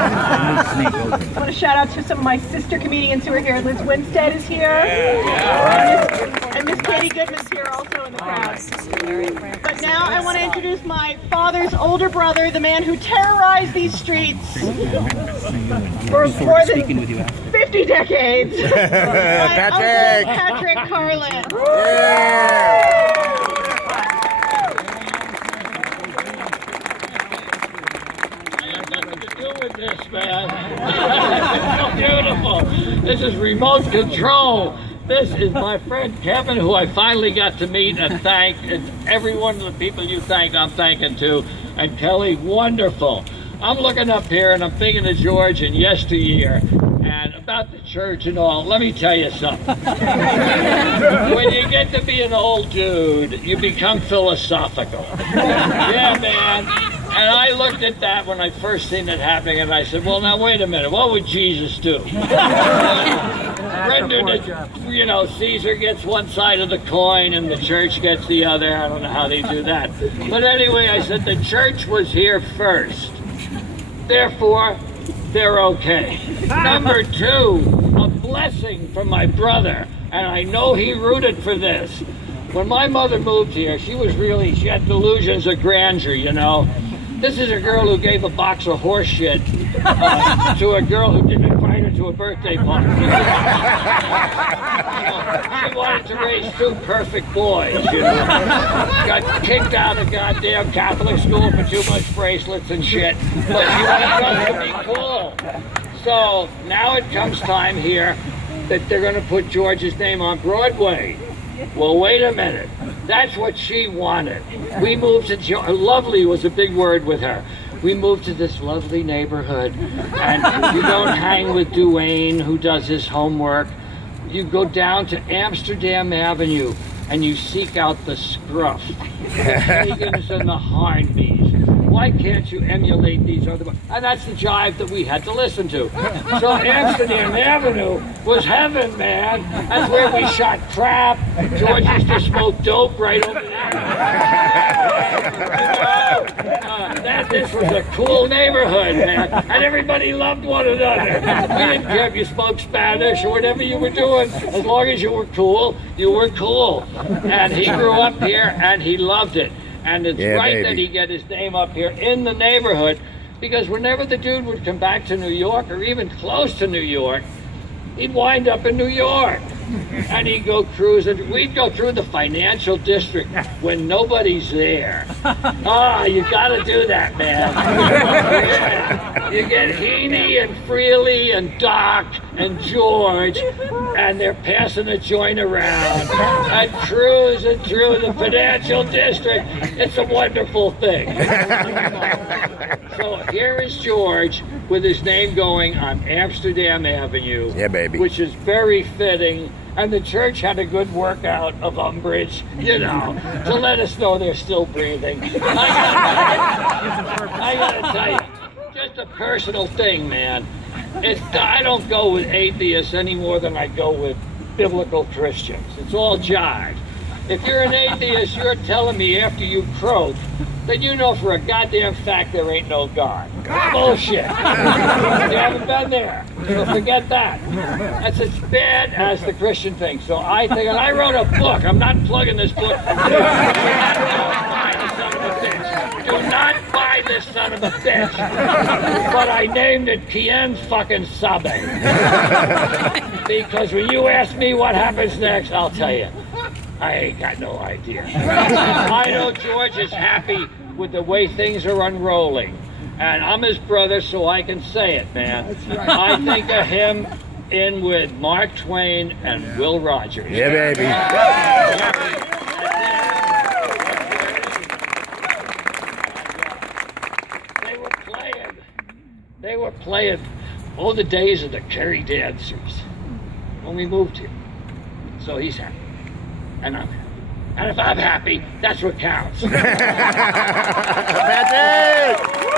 I want to shout out to some of my sister comedians who are here. Liz Winstead is here. And Miss Katie Goodman's here also in the crowd. But now I want to introduce my father's older brother, the man who terrorized these streets for more than 50 decades. Patrick! Patrick Carlin. Yeah! With this, man. It's so beautiful. This is remote control. This is my friend Kevin, who I finally got to meet and thank. And every one of the people you thank, I'm thanking too. And Kelly, wonderful. I'm looking up here and I'm thinking of George and yesteryear and about the church and all. Let me tell you something. When you get to be an old dude, you become philosophical. Yeah, man. And I looked at that when I first seen it happening, and I said, well, now, wait a minute. What would Jesus do? You know, Caesar gets one side of the coin and the church gets the other. I don't know how they do that. But anyway, I said the church was here first. Therefore, they're okay. Number two, a blessing from my brother, and I know he rooted for this. When my mother moved here, she had delusions of grandeur, you know. This is a girl who gave a box of horse shit to a girl who didn't invite her to a birthday party. She wanted to raise two perfect boys, you know. Got kicked out of goddamn Catholic school for too much bracelets and shit. But she wanted us to be cool. So now it comes time here that they're going to put George's name on Broadway. Well, wait a minute. That's what she wanted. We moved to, lovely was a big word with her. We moved to this lovely neighborhood, and you don't hang with Duane, who does his homework. You go down to Amsterdam Avenue, and you seek out the scruff, the Hagans and the Hornbys. Why can't you emulate these other ones? And that's the jive that we had to listen to. So Amsterdam Avenue was heaven, man. That's where we shot crap. George used to smoke dope right over there. This was a cool neighborhood, man. And everybody loved one another. We didn't care if you spoke Spanish or whatever you were doing. As long as you were cool, you were cool. And he grew up here and he loved it. And it's right that he get his name up here in the neighborhood, because whenever the dude would come back to New York or even close to New York, he'd wind up in New York. And he'd go cruising. We'd go through the financial district when nobody's there. You gotta do that, man. Yeah. You get Heaney and Freely and Doc and George, and they're passing a joint around and cruising through the financial district. It's a wonderful thing. So here is George with his name going on Amsterdam Avenue, which is very fitting. And the church had a good workout of umbrage, you know, to let us know they're still breathing. I gotta tell you, just a personal thing, man. I don't go with atheists any more than I go with biblical Christians. It's all jive. If you're an atheist, you're telling me after you croak that you know for a goddamn fact there ain't no God. Bullshit. You haven't been there. So forget that. That's as bad as the Christian thing. So I think, and I wrote a book. I'm not plugging this book. Do not buy this son of a bitch. But I named it Quien fucking Sabe. Because when you ask me what happens next, I'll tell you. I ain't got no idea. I know George is happy with the way things are unrolling. And I'm his brother, so I can say it, man. Right. I think of him in with Mark Twain and Will Rogers. Yeah, baby. They were playing all the days of the Kerry dancers when we moved here. So he's happy. And I'm happy. And if I'm happy, that's what counts. That's it! Woo!